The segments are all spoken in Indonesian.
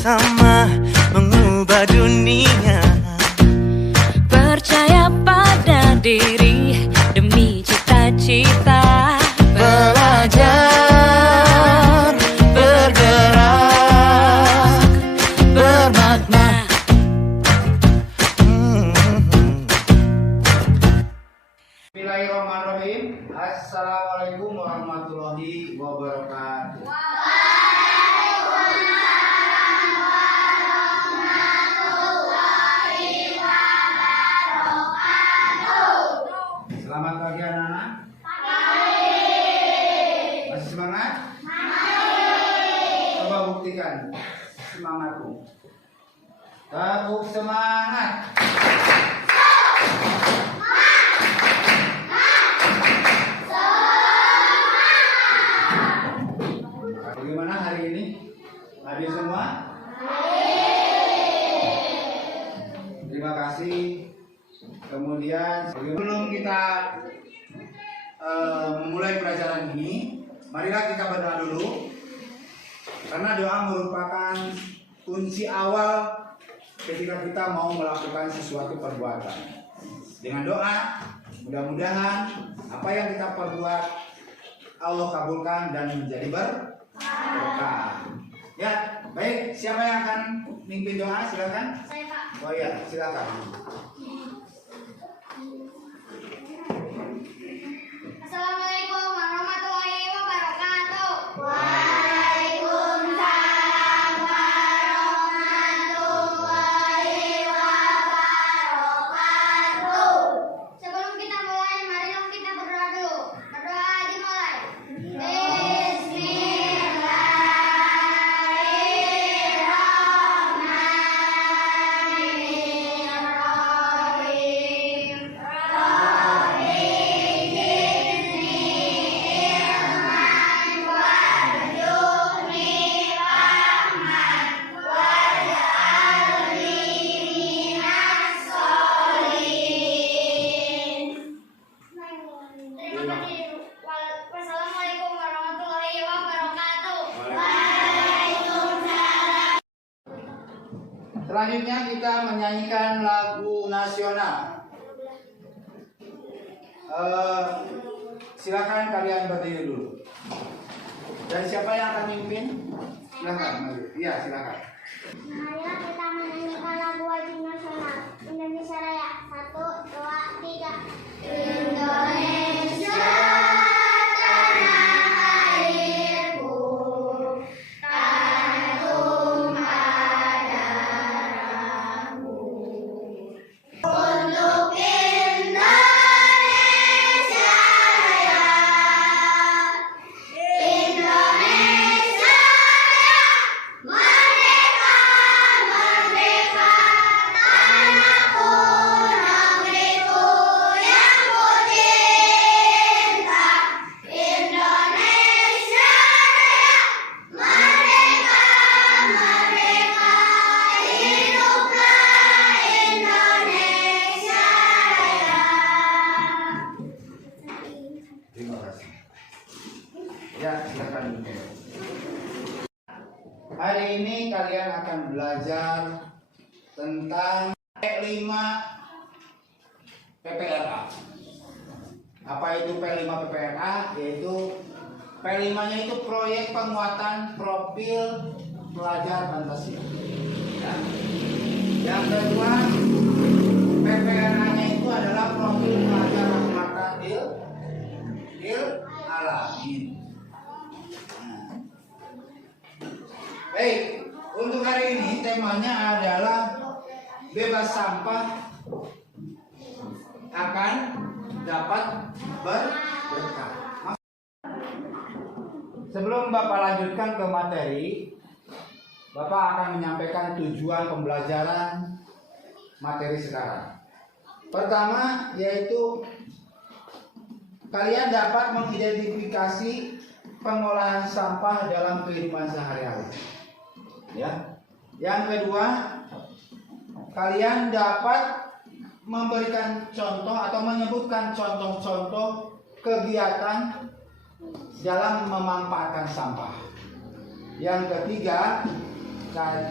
bersama mengubah dunia. Percaya pada diri demi cita-cita. Belajar, bergerak, bermakna. Bismillahirrahmanirrahim. Assalamualaikum warahmatullahi wabarakatuh. Selamat pagi anak-anak. Masih semangat? Coba buktikan semangatmu. Tabuk semangat. Bagaimana hari ini? Hari semua? Terima kasih. Kemudian sebelum kita memulai pelajaran ini, marilah kita berdoa dulu. Karena doa merupakan kunci awal ketika kita mau melakukan sesuatu perbuatan. Dengan doa, mudah-mudahan apa yang kita perbuat Allah kabulkan dan menjadi berkah. Ya, baik. Siapa yang akan mimpin doa? Silakan. Saya, Pak. Oh ya, silakan. Assalamualaikum warahmatullahi wabarakatuh. Waalaikumsalam warahmatullahi wabarakatuh. Sebelum kita mulai, mari kita berdoa dulu. Berdoa dimulai. Bismillahirrahmanirrahim. Terima kasih. Wassalamualaikum warahmatullahi wabarakatuh. Waalaikumsalam. Selanjutnya kita menyanyikan lagu nasional. Silakan kalian berdiri dulu. Dan siapa yang akan mimpin? Silakan. Iya, silakan. Marilah kita menyanyikan lagu wajib nasional Indonesia Raya. 1, 2, 3. Indonesia tanah airku, tanah tumpah darahmu. Untuk Indonesia Raya, Indonesia Raya, merdeka, merdeka, tanahku, negeriku yang ku cinta. Indonesia Raya, merdeka, merdeka, hiduplah Indonesia Raya. Terima kasih. Ya, silakan. Hari ini kalian akan belajar tentang P5 PPRA. Apa itu P5 PPRA? Yaitu P5-nya itu proyek penguatan profil pelajar Pancasila. Ya. Yang kedua, PPRA-nya itu adalah profil pelajar rahmatan lil alamin. Nah. Baik, untuk hari ini temanya adalah bebas sampah akan dapat berkah. Sebelum Bapak lanjutkan ke materi, Bapak akan menyampaikan tujuan pembelajaran materi sekarang. Pertama, yaitu kalian dapat mengidentifikasi pengolahan sampah dalam kehidupan sehari-hari. Ya. Yang kedua, kalian dapat memberikan contoh atau menyebutkan contoh-contoh kegiatan dalam memanfaatkan sampah. Yang ketiga,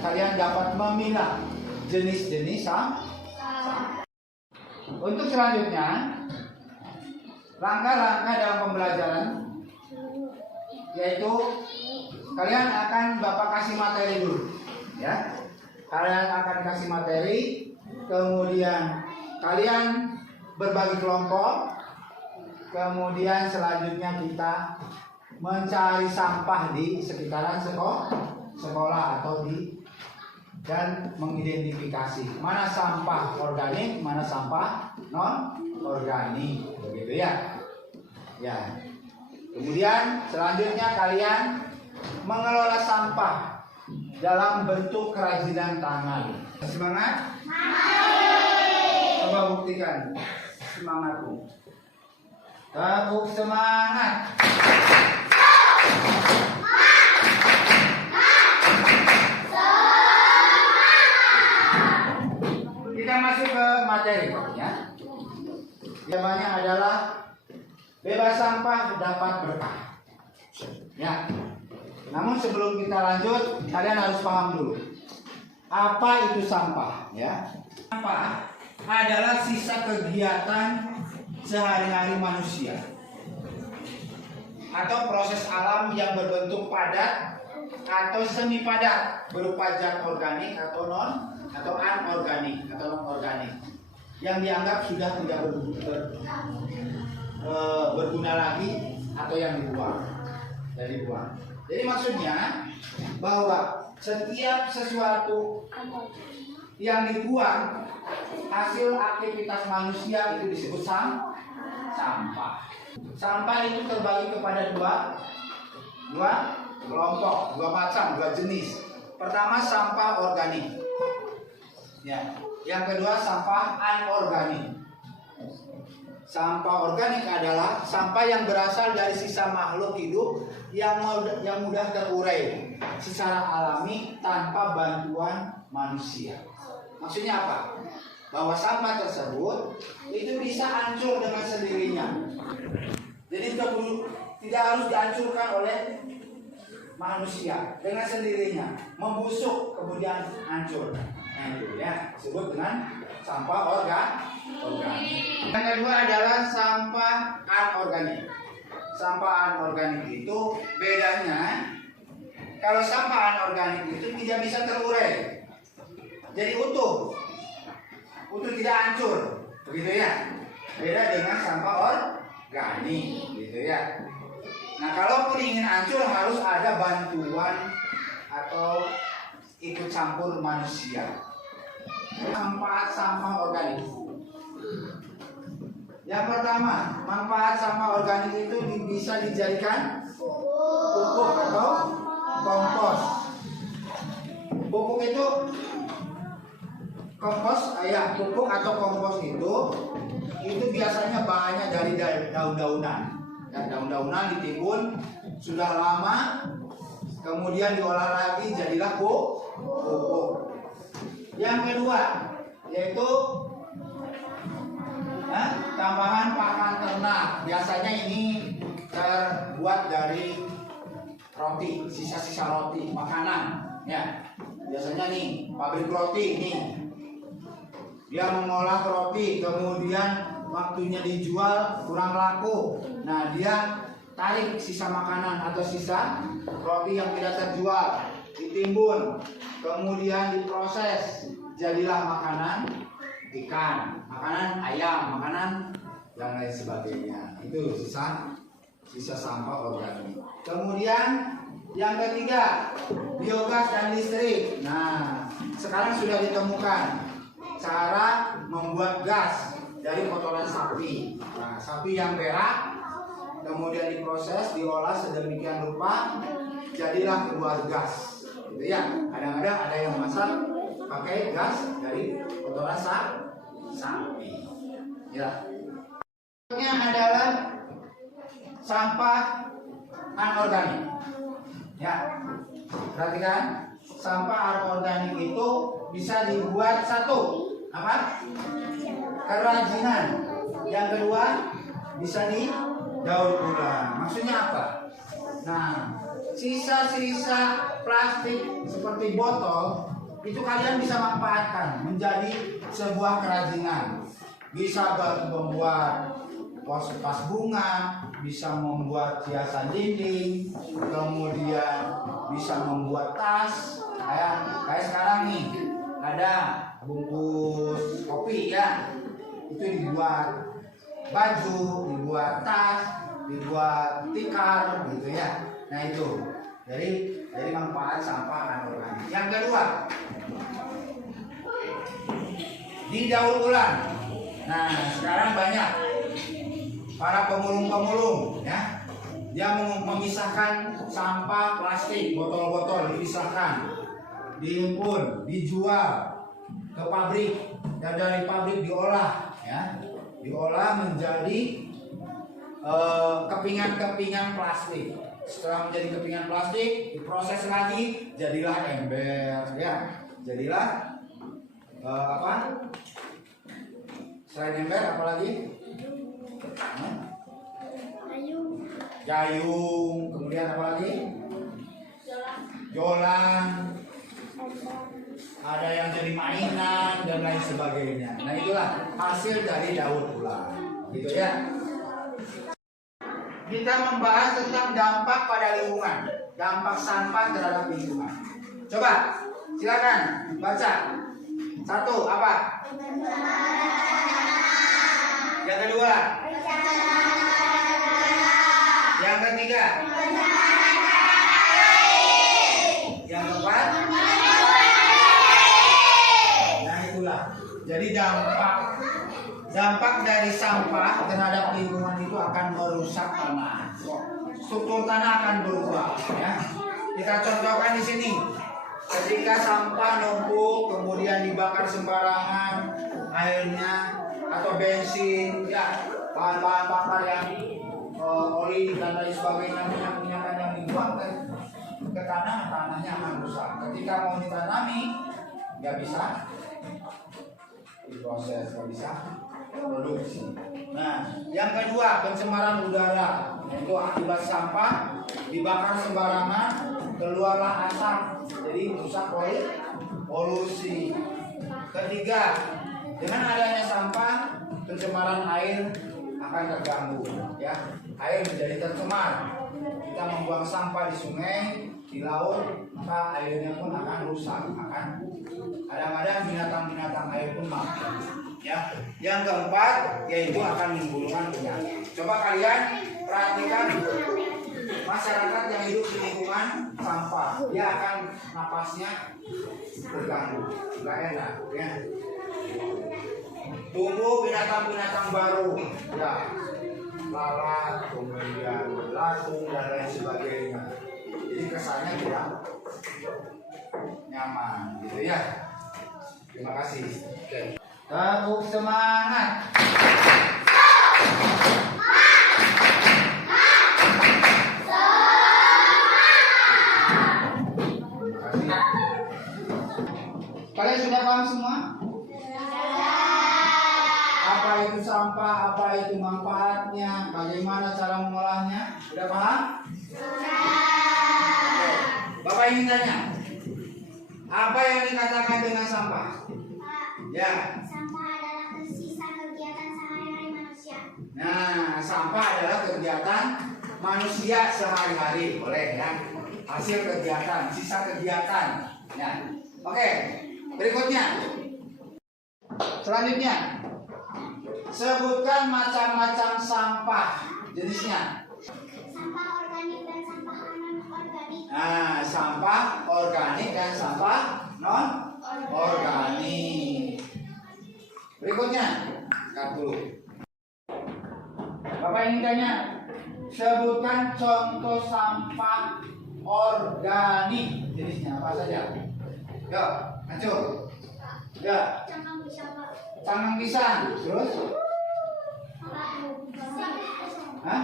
kalian dapat memilah jenis-jenis sampah. Untuk selanjutnya, langkah-langkah dalam pembelajaran yaitu kalian akan Bapak kasih materi dulu, ya. Kalian akan kasih materi, kemudian kalian berbagi kelompok, kemudian selanjutnya kita mencari sampah di sekitaran sekolah atau dan mengidentifikasi mana sampah organik, mana sampah non organik, begitu ya. Ya. Kemudian selanjutnya kalian mengelola sampah dalam bentuk kerajinan tangan. Semangat? Coba buktikan semangatmu. Tepuk semangat. Kita masuk ke materi, ya. Temanya adalah bebas sampah dapat berkah. Ya. Namun sebelum kita lanjut, kalian harus paham dulu apa itu sampah, ya. Sampah adalah sisa kegiatan sehari-hari manusia atau proses alam yang berbentuk padat atau semi padat berupa zat organik atau anorganik atau non organik yang dianggap sudah tidak berguna lagi atau yang dibuang. Jadi maksudnya bahwa setiap sesuatu yang dibuang hasil aktivitas manusia itu disebut sampah. Sampah itu terbagi kepada dua kelompok, dua macam, dua jenis. Pertama sampah organik. Ya. Yang kedua sampah anorganik. Sampah organik adalah sampah yang berasal dari sisa makhluk hidup yang mudah terurai secara alami tanpa bantuan manusia. Maksudnya apa? Bahwa sampah tersebut itu bisa hancur dengan sendirinya. Jadi tidak harus dihancurkan oleh manusia, dengan sendirinya membusuk kemudian hancur. Nah, itu ya disebut dengan sampah organik. Yang kedua adalah sampah anorganik. Sampah anorganik itu bedanya, kalau sampah anorganik itu tidak bisa terurai, jadi utuh tidak hancur, begitu ya. Beda dengan sampah organik, gitu ya. Nah, kalaupun ingin hancur harus ada bantuan atau ikut campur manusia. Manfaat sampah organik. Yang pertama, manfaat sampah organik itu bisa dijadikan pupuk atau kompos. Pupuk itu pupuk atau kompos itu biasanya bahannya dari daun-daunan. Dan daun-daunan ditimbun sudah lama, kemudian diolah lagi jadilah pupuk. Yang kedua yaitu tambahan pakan ternak. Biasanya ini terbuat dari roti, sisa-sisa roti, makanan. Ya, biasanya nih pabrik roti nih, dia mengolah roti, kemudian waktunya dijual kurang laku. Nah, dia tarik sisa makanan atau sisa roti yang tidak terjual, ditimbun, kemudian diproses, jadilah makanan ikan, makanan ayam, makanan yang lain sebagainya. Itu sisa sampah organik. Kemudian yang ketiga, biogas dan listrik. Nah, sekarang sudah ditemukan cara membuat gas dari kotoran sapi. Nah, sapi yang berak kemudian diproses, diolah sedemikian rupa, jadilah keluar gas. Gitu ya. Kadang-kadang ada yang masak pakai gas dari kotoran sapi. Ya. Ini adalah sampah anorganik. Ya. Perhatikan, sampah anorganik itu bisa dibuat satu, apa? Kerajinan. Yang kedua bisa didaur ulang. Maksudnya apa? Nah, sisa-sisa plastik seperti botol itu kalian bisa manfaatkan menjadi sebuah kerajinan. Bisa membuat vas bunga, bisa membuat hiasan dinding, kemudian bisa membuat tas. Kayak sekarang nih ada bungkus kopi ya, itu dibuat baju, dibuat tas, dibuat tikar gitu ya. Nah itu dari manfaat sampah anorganik. Yang kedua, didaur ulang. Nah sekarang banyak para pemulung ya, dia memisahkan sampah plastik, botol-botol dipisahkan, dihimpun, dijual ke pabrik, dan dari pabrik diolah ya, diolah menjadi kepingan-kepingan plastik. Setelah menjadi kepingan plastik, diproses lagi, jadilah ember ya, jadilah selain ember apa lagi? Gayung, kemudian apa lagi? Jolang, ada yang jadi mainan dan lain sebagainya. Nah itulah hasil dari daur ulang, gitu ya. Kita membahas tentang dampak pada lingkungan, dampak sampah terhadap lingkungan. Coba, silakan baca. Satu, apa? Yang kedua? Yang ketiga? Yang keempat? Nah itulah. Jadi dampak dari sampah terhadap lingkungan itu akan merusak tanah. Struktur tanah akan berubah ya. Kita contohkan di sini. Ketika sampah numpuk kemudian dibakar sembarangan, airnya atau bensin ya, bahan-bahan bakar yang oli dan lain sebagainya, minyak-minyakan yang dibuang ke tanahnya akan rusak. Ketika mau ditanami nggak bisa diproses, nggak bisa produksi. Nah, yang kedua pencemaran udara, itu akibat sampah dibakar sembarangan keluarlah asap, jadi rusak polusi. Ketiga, dengan adanya sampah pencemaran air akan terganggu ya, air menjadi tercemar. Kita membuang sampah di sungai, di laut, maka airnya pun akan rusak, akan kadang-kadang binatang-binatang air pun mati ya. Yang keempat yaitu akan menimbulkan penyakit. Coba kalian perhatikan masyarakat yang hidup di lingkungan sampah, dia akan napasnya terganggu, nggak enak ya. Tumbuh binatang-binatang baru ya, lalat, kemudian belatung dan lain sebagainya. Jadi kesannya tidak nyaman gitu ya. Terima kasih. Tepuk semangat. Kalian sudah paham semua? Apa itu sampah, apa itu manfaatnya, bagaimana cara mengolahnya? Sudah paham? Bapak ingin tanya, apa yang dikatakan dengan sampah? Ya. Sampah adalah sisa kegiatan sehari-hari manusia. Nah, sampah adalah kegiatan manusia sehari-hari, boleh ya? Hasil kegiatan, sisa kegiatan. Ya. Oke, berikutnya. Selanjutnya, sebutkan macam-macam sampah jenisnya. Sampah organik dan sampah anorganik. Nah, sampah organik dan sampah non-organik. Berikutnya, lihat dulu. Bapak ingin tanya, sebutkan contoh sampah organik jenisnya apa saja? Yuk, hancur. Ya, Cangkang pisang, Pak. cangkang pisang. Terus? Hah?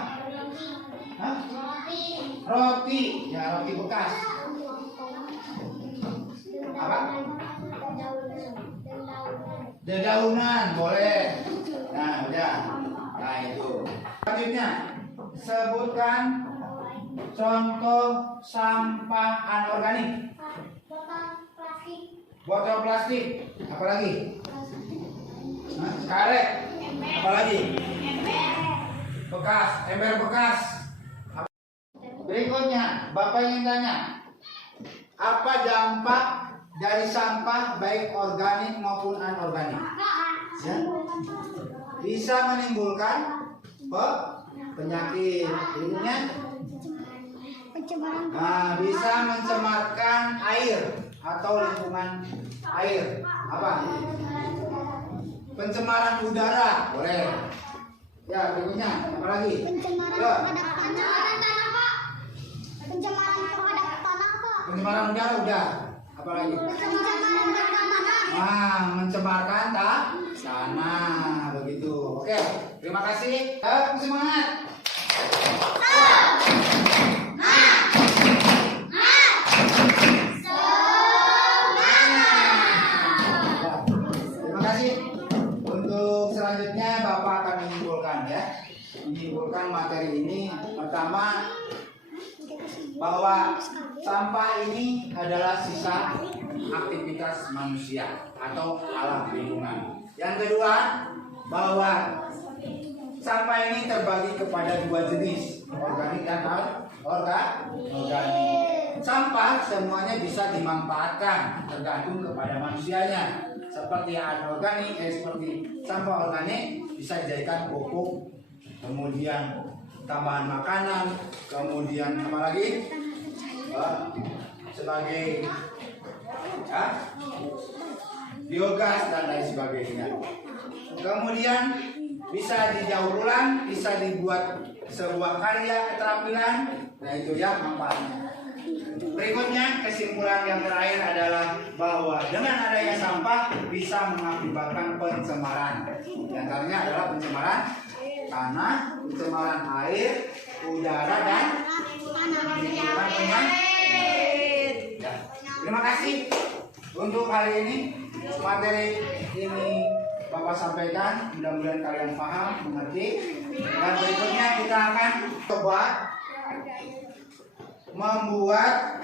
Hah? Roti. Ya, roti bekas. Apa? Dedaunan, boleh. Nah, udah. Nah, itu. Selanjutnya, sebutkan contoh sampah anorganik. Botol plastik. Botol plastik. Apa lagi? Karet. Apa lagi? Bekas, ember bekas. Berikutnya, Bapak ingin tanya, apa dampak dari sampah baik organik maupun anorganik? Ya. Bisa menimbulkan penyakit. Berikutnya, bisa mencemarkan air atau lingkungan air. Apa? Pencemaran udara, boleh. Ya, berikutnya, apa lagi? Pencemaran terhadap tanah, Pak. Pencemaran terhadap tanah, Pak. Pencemaran udara udah. Apa lagi? Pencemaran terhadap tanah. Nah, mencemarkan tanah, begitu. Oke, terima kasih. Semangat. Terima kasih. Untuk selanjutnya Bapak akan menyimpulkan materi ini. Pertama, bahwa sampah ini adalah sisa aktivitas manusia atau alam lingkungan. Yang kedua, bahwa sampah ini terbagi kepada dua jenis, organik dan organik. Sampah semuanya bisa dimanfaatkan tergantung kepada manusianya. Seperti anorganik, seperti sampah organik bisa dijadikan pupuk, kemudian tambahan makanan, kemudian apa lagi? Sebagai biogas dan lain sebagainya. Kemudian bisa didaur ulang, bisa dibuat sebuah karya keterampilan. Nah itu ya manfaatnya. Berikutnya kesimpulan yang terakhir adalah bahwa dengan adanya sampah bisa mengakibatkan pencemaran. Di antaranya adalah pencemaran tanah, pencemaran air, udara dan menimbulkan penyakit. Ya. Terima kasih untuk hari ini. Materi ini Bapak sampaikan, mudah-mudahan kalian paham, mengerti. Dan berikutnya kita akan coba membuat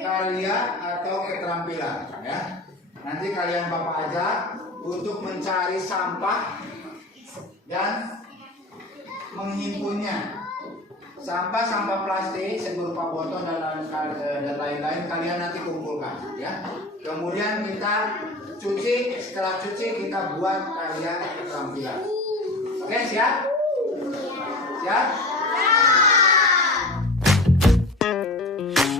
karya atau keterampilan, ya. Nanti kalian Bapak ajak untuk mencari sampah dan menghimpunnya. Sampah plastik berupa botol dan lain-lain kalian nanti kumpulkan, ya. Kemudian kita cuci, setelah cuci kita buat karya keterampilan. Oke, siap? Siap?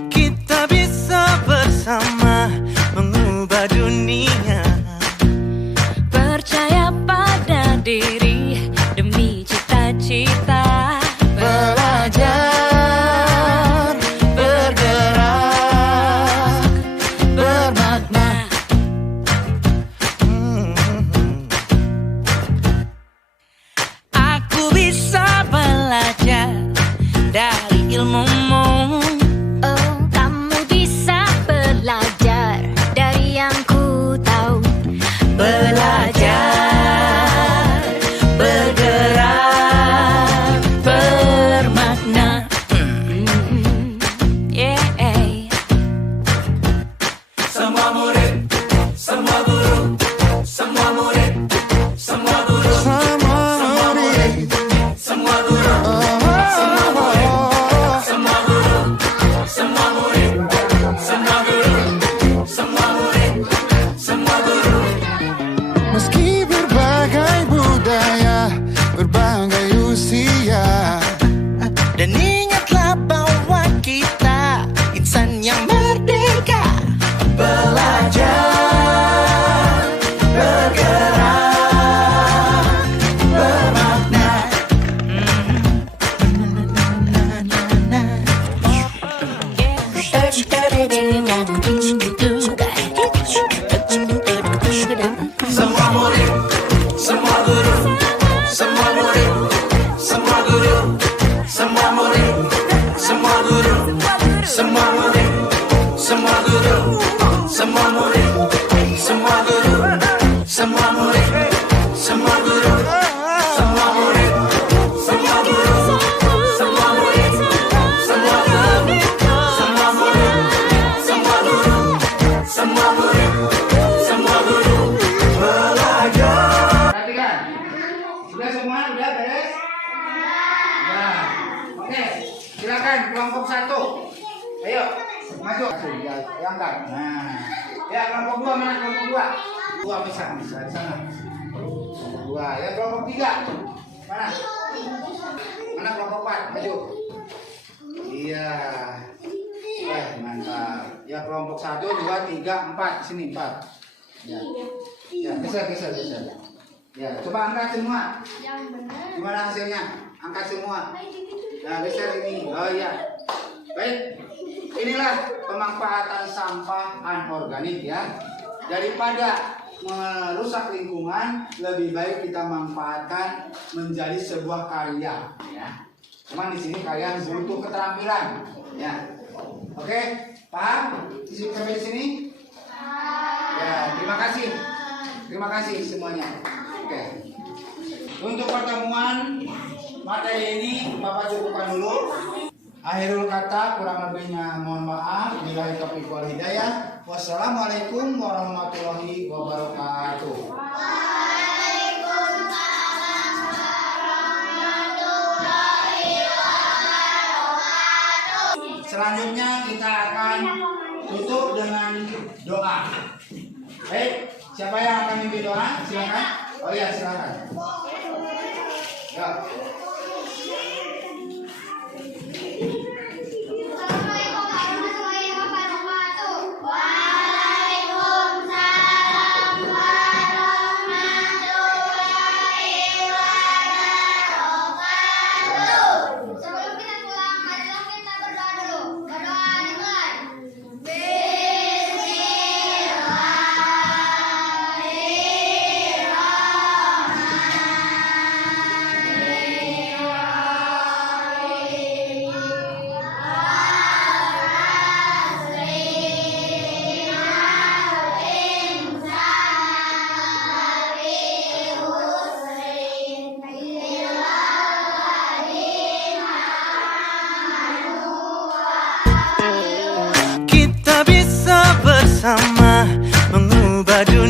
Kita bisa bersama mengubah dunia. Percaya pada diri demi cita-cita. Belajar, bergerak, bermakna. Aku bisa belajar dari ilmumu. Oh, kamu bisa belajar dari yang ku tahu. Belajar, bergerak, bermakna. Yeah. Semua murid, semua guru, semua murid, semua guru, semua murid, semua guru, semua murid, semua guru, semua murid, semua guru, semua murid, semua guru. Meski berbagai budaya, berbagai usia, dan ingatlah bahwa kita insan yang merdeka. Belajar, bergerak, bermakna. Semua murid, semua guru, semua murid, semua guru, semua murid, semua guru, semua murid, semua guru, semua murid, semua guru, semua murid, semua guru, semua murid, semua guru, semua murid, semua Silakan kelompok 1. Ayo, maju. Ya, angkat. Nah, ya kelompok 2 mana kelompok 2? 2 bisa di sana. Kelompok 2. Ya kelompok 3. Mana? Mana kelompok 4? Maju. Iya. Mantap. Ya kelompok 1, 2, 3, 4. Sini 4. Ya. Ya, geser. Ya, coba angkat semua. Gimana hasilnya? Angkat semua. Nah, geser ini. Oh iya. Baik. Inilah pemanfaatan sampah anorganik ya. Daripada merusak lingkungan, lebih baik kita manfaatkan menjadi sebuah karya ya. Cuman di sini kalian butuh keterampilan ya. Oke, paham? Sampai di sini? Ya, terima kasih semuanya. Oke. Untuk pertemuan materi ini Bapak cukupkan dulu. Akhirul kata, kurang lebihnya mohon maaf. Billahi taufiq wal hidayah. Wassalamualaikum warahmatullahi wabarakatuh. Selanjutnya kita akan tutup dengan doa. Baik, siapa yang akan memimpin doa? Silakan. Oh iya, silakan. Ya. Kita bisa bersama mengubah dunia